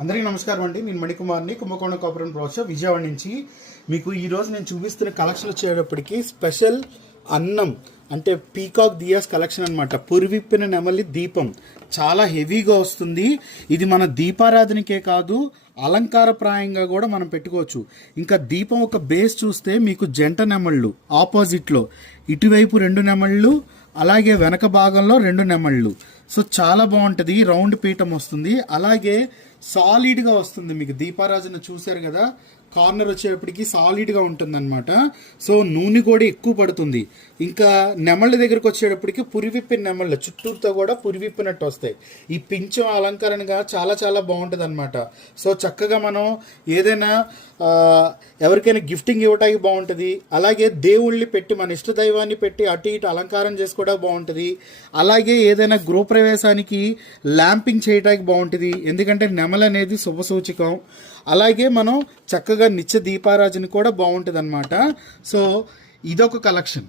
అందరికీ నమస్కారం అండి. నేను మణికుమార్ని, కుంభకోణం కాపురం ప్రోత్సవ విజయవాడ నుంచి. మీకు ఈరోజు నేను చూపిస్తున్న కలెక్షన్ వచ్చేటప్పటికి స్పెషల్ అన్నం అంటే పీకాక్ దియాస్ కలెక్షన్ అనమాట. పురివిప్పిన నెమలి దీపం చాలా హెవీగా వస్తుంది. ఇది మన దీపారాధనకే కాదు, అలంకారప్రాయంగా కూడా మనం పెట్టుకోవచ్చు. ఇంకా దీపం ఒక బేస్ చూస్తే మీకు జంట నెమళ్ళు ఆపోజిట్లో, ఇటువైపు 2 నెమళ్ళు, అలాగే వెనక భాగంలో 2 నెమళ్ళు. సో చాలా బాగుంటుంది. రౌండ్ పీఠం వస్తుంది, అలాగే సాలిడ్గా వస్తుంది. మీకు దీపారాజన చూశారు కదా, కార్నర్ వచ్చేటప్పటికి సాలిడ్గా ఉంటుంది అనమాట. సో నూనె కూడా ఎక్కువ పడుతుంది. ఇంకా నెమళ్ళ దగ్గరకు వచ్చేటప్పటికి పురివిప్పిన నెమళ్ళు చుట్టూతో కూడా పురివిప్పినట్టు వస్తాయి. ఈ పింఛం అలంకరణగా చాలా చాలా బాగుంటుంది అనమాట. సో చక్కగా మనం ఏదైనా ఎవరికైనా గిఫ్టింగ్ ఇవ్వటానికి బాగుంటుంది. అలాగే దేవుళ్ళని పెట్టి మన ఇష్ట దైవాన్ని పెట్టి అటు ఇటు అలంకారం చేసుకోవడానికి బాగుంటుంది. అలాగే ఏదైనా గృహప్రవేశానికి ల్యాంపింగ్ చేయడానికి బాగుంటుంది. ఎందుకంటే నెమలు అనేది శుభసూచకం. అలాగే మనం చక్కగా నిత్య దీపారాజన కూడా బాగుంటుంది అనమాట. సో ఇదొక కలెక్షన్.